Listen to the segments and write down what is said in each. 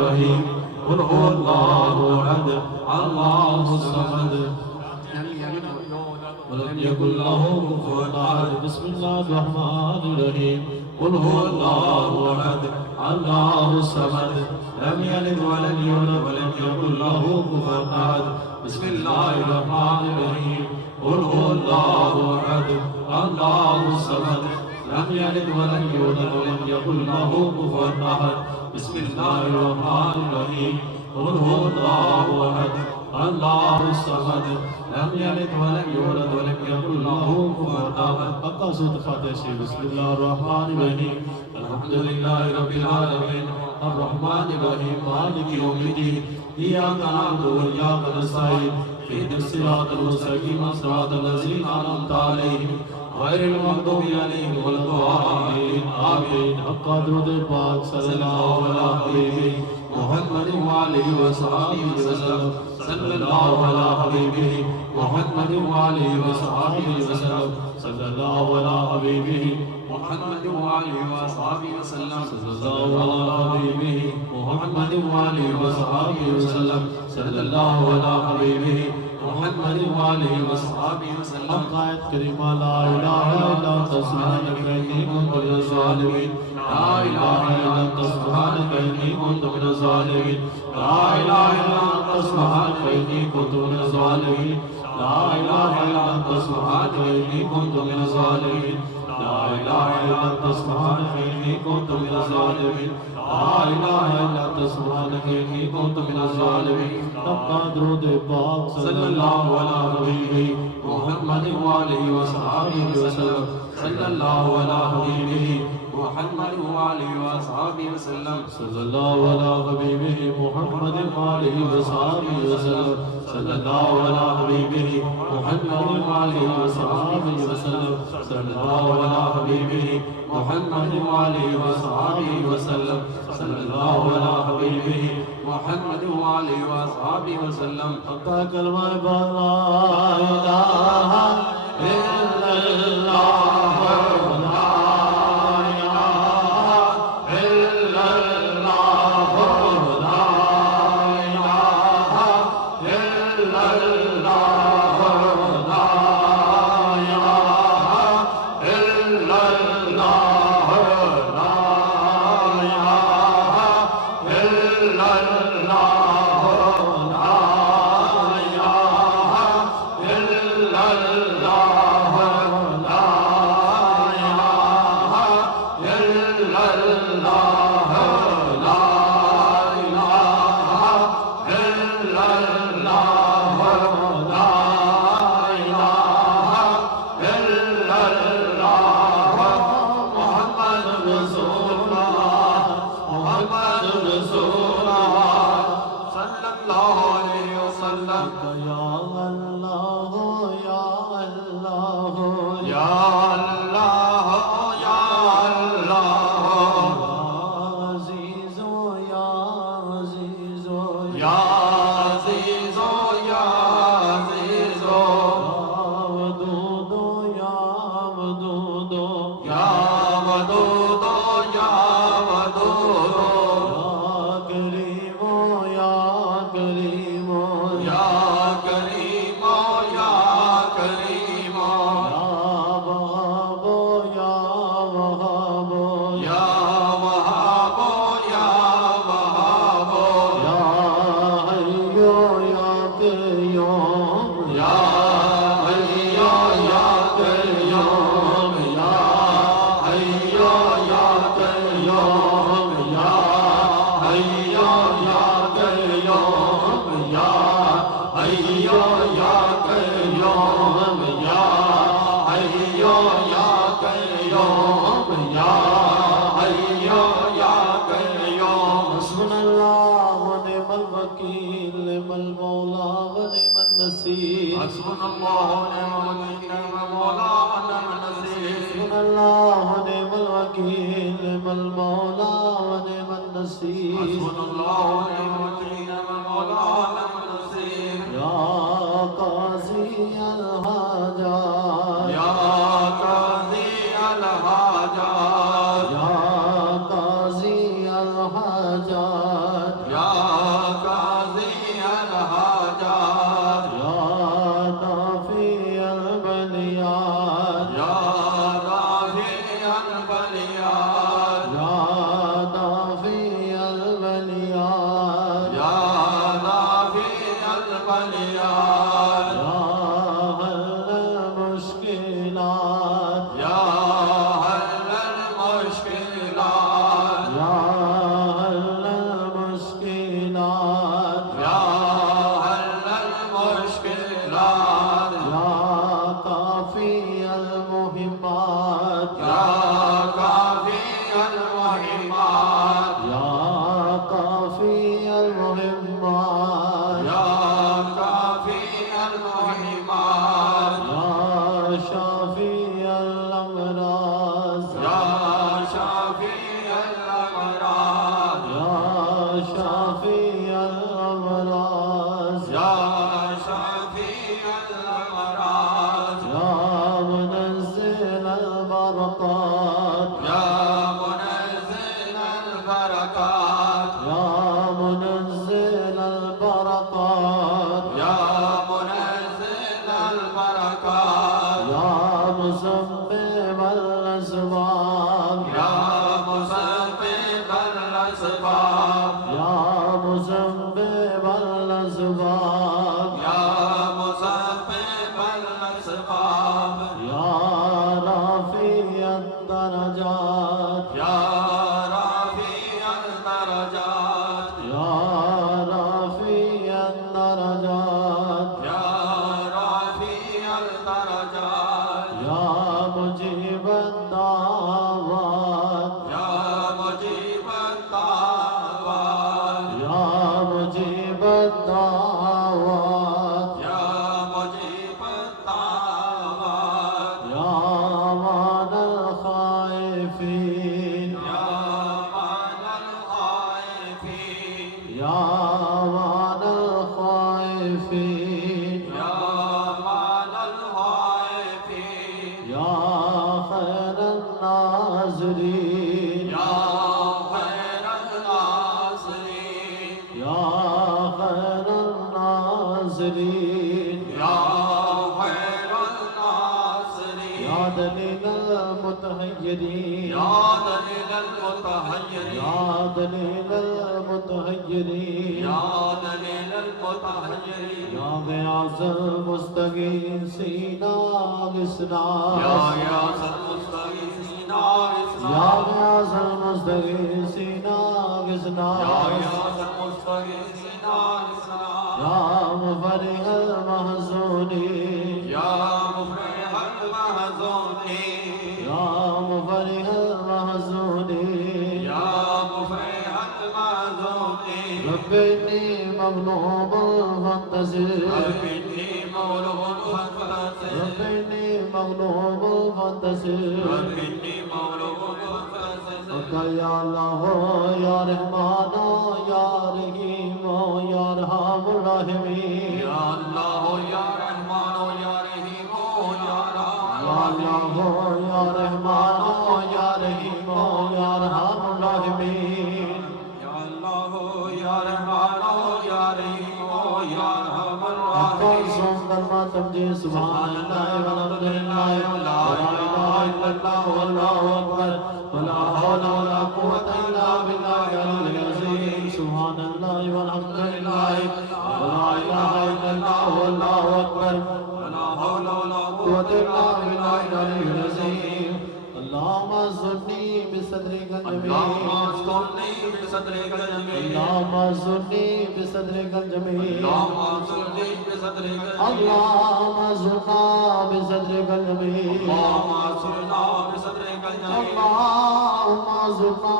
الرحيم قل هو الله أحد الله الصمد ولم يكن له كفوا أحد بسم الله الرحمن الرحيم قل هو الله أحد الله الصمد لم يلد ولم يولد ولم يكن له كفوا أحد بسم الله الرحمن الرحيم قل هو الله أحد الله الصمد لم يلد ولم يولد ولم يكن له كفوا أحد بسم الله الرحمن الرحيم قل هو الله أحد الله الصمد لم يلد ولم يولد ولم يكن له كفوا أحد أقصد فاتحة بسم الله الرحمن الرحيم الحمد لله رب العالمين الرحمن الرحيم مالك يوم الدين إياك نعبد وإياك نستعين اهدنا الصراط المستقيم صراط الذين أنعمت عليهم غير المغضوب عليهم ولا الضالين آمين حق درود پاک صلی اللہ علیہ حبیبہ محمد وآلہ وصحبہ وسلم صلی اللہ علیہ حبیبہ محمد وآلہ وصحبہ وسلم صلی اللہ علیہ حبیبہ محمد وآلہ وصحبہ وسلم صلی اللہ علیہ حبیبہ محمد وآلہ وصحبہ وسلم صلی اللہ علیہ حبیبہ محمد وآلہ وصحبہ وسلم قائد کریمہ لا الہ الا انت سبحانک انی کنت من الظالمین لا الہ الا انت سبحانک انی کنت من الظالمین لا الہ الا انت سبحانک انی کنت من الظالمین لا الہ الا انت سبحانک انی کنت من الظالمین لا الہ الا انت سبحانک انی کنت من الظالمین لا الہ الا انت سبحانک انی کنت من الظالمین تبقى درود پاک صلی اللہ علیہ حبیبہ محمد وآلہ وصحبہ وسلم صلی اللہ علیہ حبیبہ محمد وآلہ وصحبہ وسلم صلی اللہ علیہ حبیبہ محمد وآلہ وصحبہ وسلم صلی اللہ علیہ حبیبہ محمد وآلہ وصحبہ وسلم صلی اللہ علیہ حبیبہ محمد وآلہ وصحبہ وسلم صلی اللہ علیہ حبیبہ محمد وآلہ وصحبہ وسلم حقا کلمہ لا الہ الا اللہ لا الہ الا اللہ لا الہ الا اللہ لا الہ الا اللہ لا الہ الا शाफी अल-अमराज या शाफी अल-अमराज या मुनज़्ज़िल अल-बरक़ात या मुनज़्ज़िल अल-बरक़ात या मुनज़्ज़िल अल-बरक़ात या मुनज़्ज़िल अल-बरक़ात या मुसब्बिब अल-असबाब या मुसब्बिब अल-असबाब या मुसब्बिब अल-असबाब या मुसब्बिब अल-असबाब या राफ़ी अद-दरजात या राफ़ी अद-दरजात या राफ़ी अद-दरजात या राफ़ी अद-दरजात या मुजीब अद-दावात या मुजीब अद-दावात या मुजीब अद-दावात या मुजीब अद-दावात या अमान अल-ख़ाइफ़ीन या मान अल-ख़ाइफ़ीन या अमान अल-ख़ाइफ़ीन या मान अल-ख़ाइफ़ीन या खैर अन-नाज़िरीन या खैर अल-नाज़िरीन या खैर अन-नाज़िरीन या खैर अल-नाज़िरीन या दलील अल-मुतहय्यरीन या दलील अल-मुतहय्यरीन या दलील अल-मुतहय्यरीन या दलील अल-मुतहय्यरीन या गयाज़ल मुस्तगीसीना गिस्ना या गयासल मुस्तगीसीना गिस्ना या गयाज़ल मुस्तगीसीना गिस्ना या गयासल मुस्तगीसीना गिस्ना या मुफरिहल महज़ूनीन या मुफरिहल महज़ूनीन या मुफरिहल महज़ूनीन या मुफरिहल महज़ूनीन रब्बिनी मग़लूबुल फंतसिर रब्बिनी मग़लूबुल फंतसिर रब्बिनी मग़लूबुल फंतसिर रब्बिनी मग़लूबुल फंतसिर या अल्लाह या रहमान या रहीम या अरहमुर राहिमीन या अल्लाह या रहमान या रहीम या या अल्लाह या रहमान या रहीम या अरहमुर राहिमीन या अल्लाह या रहमान या रहीम या अरहमुर अक़ल राहिमीन सुंदर मातम जी सुभान अल्लाह वल्हम्दुलिल्लाह वला इलाहा इल्लल्लाह वल्लाहु अकबर वला हौला वला कुव्वता इल्ला बिल्लाहिल अज़ीम सुभान अल्लाह वल्हम्दुलिल्लाह वला इलाहा इल्लल्लाह वल्लाहु अकबर वला हौला वला कुव्वता इल्ला बिल्लाहिल अज़ीम अल्लाहुम्मा ज़ुन्नी बिसदरिकल अल्लाहुम्मा जमील ज़ुन्नी बिसदरिकल जमील अल्लाहुम्मा ज़ुन्नी बिसदरिकल जमील अल्लाहुम्मा ज़ुन्नी बिसदरिकल जमील अल्लाहुम्मा ज़ुन्ना बिसदरिकल जमील अल्लाहुम्मा ज़ुन्ना बिसदरिकल जमील अल्लाहुम्मा ज़ुन्ना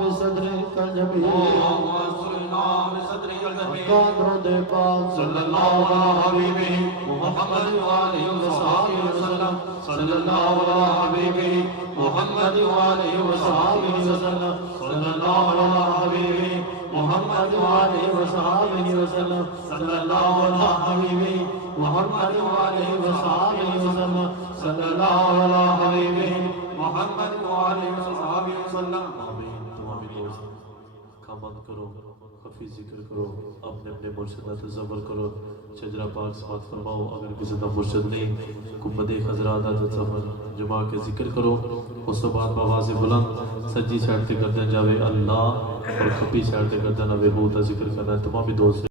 बिसदरिकल जमील अल्लाहुम्मा ज़ुन्ना बिसदरिकल जमील दरूद पाक सल्लल्लाहु अला हबीबी मुहम्मद व आलिहि व सहाबिहि वसल्लम सल्लल्लाहु अला हबीबी मुहम्मद व आलिहि व सहाबिहि वसल्लम सल्लल्लाहु अला हबीबी मुहम्मद व आलिहि व सहाबिहि वसल्लम सल्लल्लाहु अला हबीबी मुहम्मद व आलिहि व सहाबिहि वसल्लम सल्लल्लाहु अला हबीबी मुहम्मद व आलिहि व सहाबिहि वसल्लम आमीन। तुम आमीन दोस्त आँखें बंद करो, खफी जिक्र करो, अपने अपने मुर्शिद तज़व्वुर करो, शजरा पाक समात फरमाओ। अगर किसी का मुर्शिद नहीं, कुम्बदे खजरात तज़व्वुर जमा के जिक्र करो। उस तो बाद आवाज़ बुलंद सज्जी साइड से गर्दन जावे अल्लाह और खपी साइड से गर्दन अवे हो जिक्र करना। तमाम दोस्त